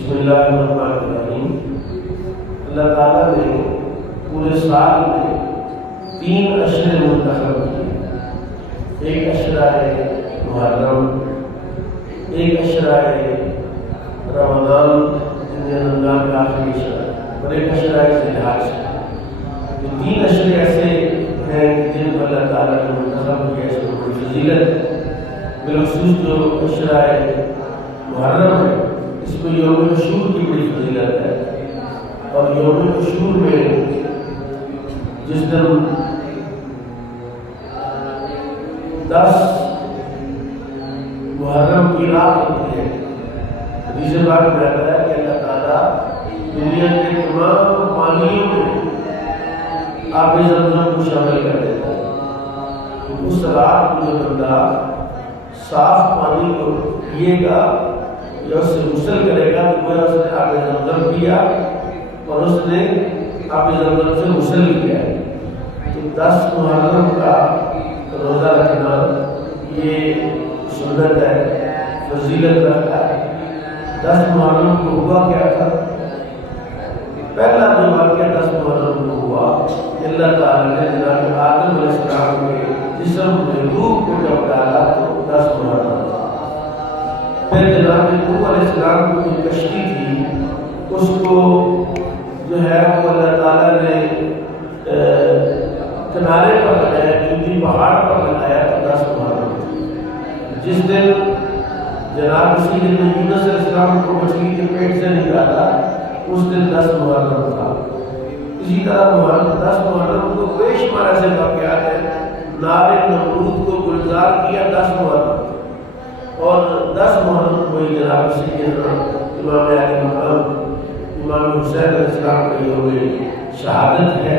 بسم اللہ الرحمن الرحیم۔ اللہ تعالیٰ نے پورے سال میں 3 اشرے منتخب کیے، ایک اشرہ محرم، ایک اشرہ رمضان رمضان کا آخری اشرہ، اور ایک اشرہ ذی الحج۔ یہ 3 اشرے ایسے ہیں کہ جن کو اللہ تعالیٰ نے منتخب کیا، اس میں کوئی فضیلت ہے۔ بالخصوص جو اشرہ محرم ہے، اس میں یوم عاشور کی بڑی فضیلت ہے، اور یوم عاشور میں جس دن 10 محرم کی رات ہوتی ہے، حدیث پاک میں آتا ہے کہ اللہ تعالیٰ دنیا کے تمام پانیوں میں آب زمزم کو شامل کر دیتا ہے۔ اس رات کو جو بندہ صاف پانی کو پیے گا یا اس سے غسل کرے گا تو گویا اس نے آب زمزم پیا اور اس نے آب زمزم سے غسل کیا ہے۔ تو 10 محرم کا روزہ رکھنا یہ سنت ہے، فضیلت رکھتا ہے۔ 10 محرم کو ہوا کیا تھا؟ پہلا جو واقعہ 10 محرم کو ہوا، اللہ تعالیٰ نے جناب آدم علیہ السلام کے جسم میں روح کو جب ڈالا تو 10 محرم تھا۔ پھر جناب نوح علیہ السلام کو جو کشتی تھی، اس کو جو ہے وہ اللہ تعالیٰ نے کنارے پر لگایا، جوتی پہاڑ پر لگایا تو 10 محرم تھی۔ جس دن جناب اسی دن یونس علیہ السلام کو مچھلی کے پیٹ سے نکالا، اس دن 10 محرم تھا۔ اسی طرح 10 محرم کو بے شمار ایسے واقعات ہیں۔ نار نمرود کو گلزار کیا 10 محرم، اور 10 محرم کو جناب سیدنا امام علی مقام امام حسین علیہ السلام کا یوم شہادت ہے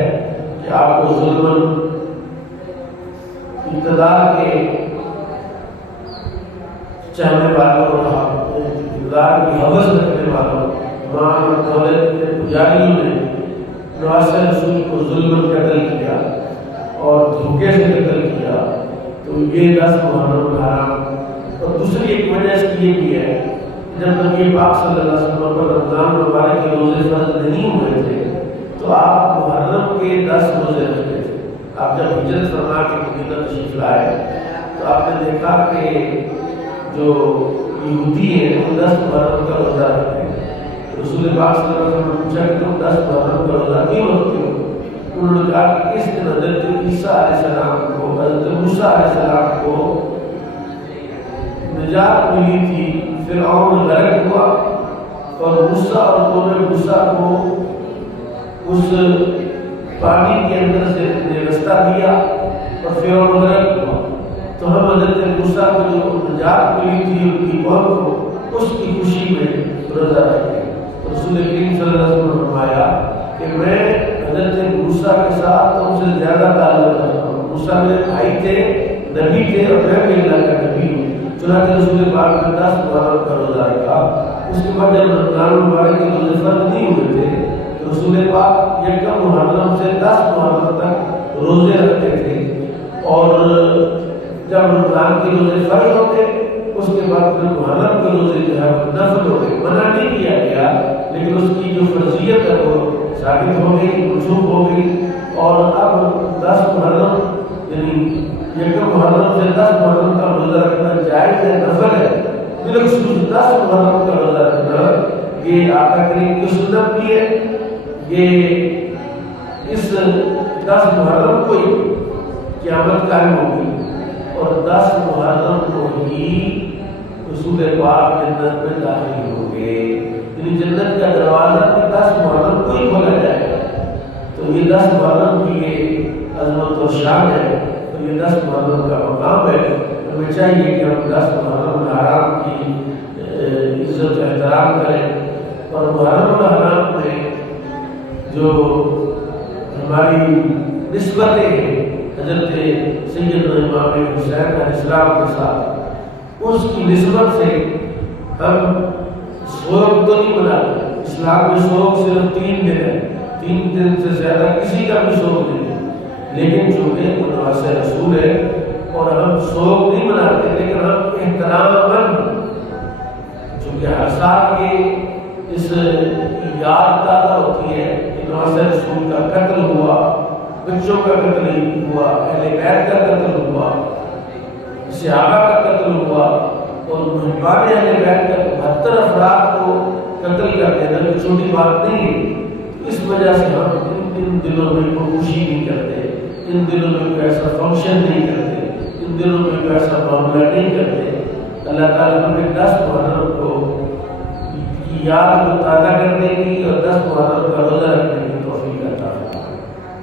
کہ آپ کو ظلم اقتدار کے چاہنے والوں اور اقتدار کی حوث رکھنے والوں مال اور دولت کے پجاریوں نے نواسر رسول کو ظلم قتل کیا اور دھوکے سے قتل کیا، تو یہ 10 محرم حرام۔ اور دوسری ایک وجہ اس کی یہ بھی ہے کہ جب نبی پاک صلی اللہ علیہ وسلم پر رمضان مبارک کے روزے فرض نہیں ہوئے تھے تو آپ محرم کے 10 روزے رکھتے تھے۔ آپ جب ہجرت فرما کے مدینہ تشریف لائے تو آپ نے دیکھا کہ جو یہودی ہیں وہ 10 محرم کا روزہ رکھتے ہیں۔ رسول پاک صلی اللہ علیہ وسلم نے پوچھا کہ تم 10 محرم کا روزہ کیوں رکھتے ہو؟ انہوں نے کہا کہ اس دن حضرت عیسیٰ علیہ السلام کو، حضرت موسیٰ علیہ السلام کو نجات ملی تھی، فرعون غرق ہوا اور موسیٰ اور قوم موسیٰ کو اس پانی کے اندر سے نے رستہ دیا اور فرعون غرق ہوا، تو ہم حضرت موسیٰ کو جو نجات ملی تھی ان کی قوم کو، اس کی خوشی میں روزہ رکھتے ہیں۔ رسول کریم صلی اللہ علیہ وسلم نے فرمایا کہ میں حضرت موسیٰ کے ساتھ تم سے زیادہ تعلق رکھتا ہوں۔ موسیٰ میرے بھائی تھے، نبی تھے، اور میں بھی اللہ کا نبی ہوں۔ چنانچہ رسول پاک نے 10 محرم کا روزہ رکھا۔ اس کے بعد جب رمضان مبارک کے روزے فرض نہیں ہوئے تھے تو رسول پاک یکم محرم سے 10 محرم تک روزے رکھتے تھے، اور جب رمضان کے روزے فرض ہوتے اس کے بعد پھر محرم کے روزے جو ہے نفل ہو گئے، منع نہیں کیا گیا، لیکن اس کی جو فرضیت ہے وہ ثابت ہو گئی، منسوخ ہو گئی۔ اور اب 10 محرم یعنی یکم محرم سے 10 محرم کا روزہ رکھنا جائز ہے، نفل ہے۔ بالخصوص 10 محرم کا روزہ رکھنا یہ آقا کریم کی سنت بھی ہے۔ یہ اس 10 محرم کو ہی قیامت قائم ہوگی، اور 10 محرم کو ہی رسول پاک جنت میں داخل ہوں گے، یعنی جنت کا دروازہ بھی 10 محرم کو ہی کھولا جائے گا۔ تو یہ 10 محرم کی یہ عظمت اور شان ہے، اور یہ 10 محرم کا مقام ہے۔ ہمیں چاہیے کہ ہم 10 محرم الحرام کی عزت و احترام کریں، اور محرم الحرام میں جو ہماری نسبتیں ہیں حضرت سیدنا امام حسین علیہ السلام کے ساتھ، اس کی نسبت سے ہم سوگ تو نہیں مناتے۔ اسلام میں سوگ صرف 3 دن ہے، 3 دن سے زیادہ کسی کا بھی سوگ نہیں ہے، لیکن چونکہ وہ نواز رسول ہے اور ہم سوگ نہیں مناتے، لیکن ہم احتراماً چونکہ ہر سال یہ اس یاد تازہ ہوتی ہے کہ نواز رسول کا قتل ہوا، بچوں کا قتل ہوا، اہل بیت کا قتل ہوا، صحابہ کا قتل ہوا، اور محبان اہل بیت کا 72 افراد کو قتل کر دینا کوئی چھوٹی بات نہیں۔ اس وجہ سے ہم ان دنوں میں کوئی خوشی نہیں کرتے، ان دنوں میں کوئی ایسا فنکشن نہیں کرتے، ان دنوں میں کوئی ایسا معاملہ نہیں کرتے۔ اللہ تعالیٰ ہمیں 10 محرم کو یاد کو تازہ کرنے کی اور 10 محرم کا روزہ رکھنے کی